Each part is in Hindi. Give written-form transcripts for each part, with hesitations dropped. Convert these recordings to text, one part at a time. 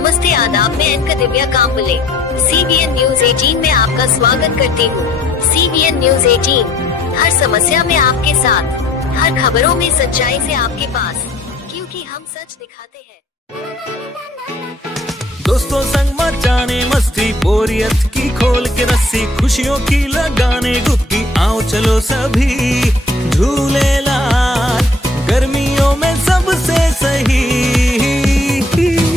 नमस्ते आदाब, मैं anchor Divya Kamble CBN news 18 में आपका स्वागत करती हूँ। CBN न्यूज 18 हर समस्या में आपके साथ, हर खबरों में सच्चाई से आपके पास, क्योंकि हम सच दिखाते हैं। दोस्तों संग मचाने मस्ती, बोरियत की खोल के रस्सी, खुशियों की लगाने डुबकी, आओ चलो सभी झूलेलाल, गर्मियों में सबसे सही।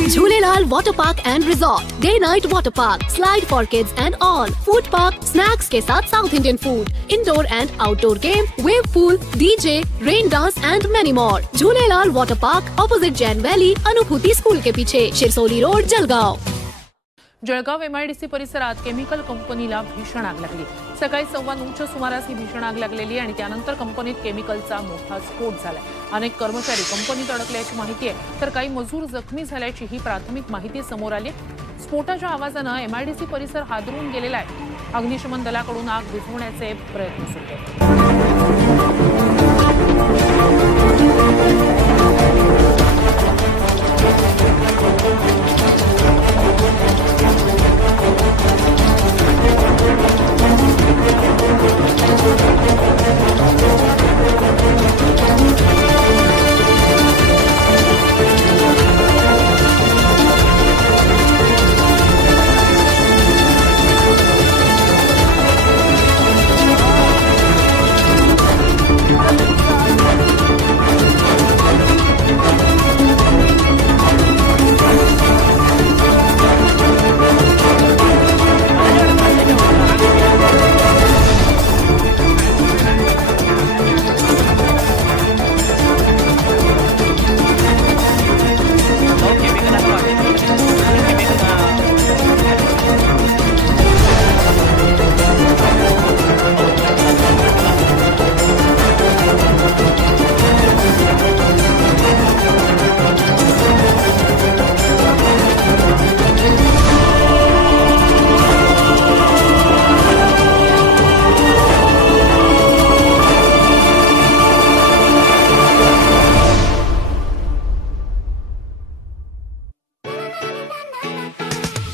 Jhulelal water park and resort, day night water park, slide for kids and all, food park, snacks के साथ south Indian food, indoor and outdoor game, wave pool, DJ, rain dance and many more. Jhulelal water park, opposite Jain valley, अनुभूति स्कूल के पीछे, शिरसोली रोड, जळगाव। जळगाव MIDC परिसरात केमिकल कंपनीला भीषण आग लागली। सकाळी 9:15च्या सुमारास ही भीषण आग लागलेली आणि त्यानंतर कंपनीत केमिकलचा मोठा स्फोट झालाय। अनेक कर्मचारी कंपनीत अडकल्याची माहिती आहे, तर काही मजूर जखमी झाल्याची ही प्राथमिक माहिती समोर आली। स्फोटाच्या आवाजाने MIDC परिसर हादरून गेलेला आहे। अग्निशमन दलाकडून आग विझवण्याचे प्रयत्न सुरू आहेत।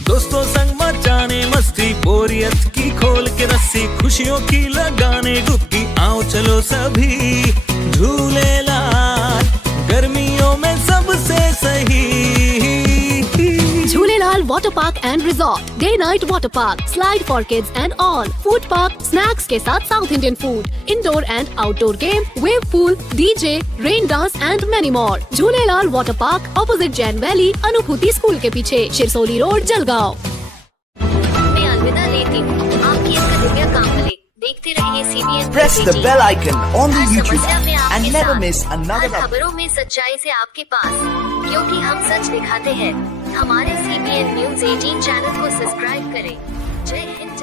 दोस्तों संग मचाने मस्ती, बोरियत की खोल के रस्सी, खुशियों की लगाने डुबकी, आओ चलो सभी झूलेलाल, गर्मियों में सबसे सही। Jhulelal water park and resort, day night water park, slide for kids and all, food park, snacks के साथ south Indian food, indoor and outdoor game, wave pool, DJ, rain dance and many more. Jhulelal water park, opposite Jain valley, अनुभूति स्कूल के पीछे, शिरसोली रोड, जळगाव। मैं अलविदा लेती हूँ, आपकी एंकर दिव्या कांबले। देखते रहिए CBN Press the bell icon on the her YouTube समस्या में app आपके and never साथ, miss another हर update. खबरों में सच्चाई से आपके पास, क्योंकि हम सच दिखाते हैं। हमारे CBN न्यूज 18 चैनल को सब्सक्राइब करें। जय हिंद।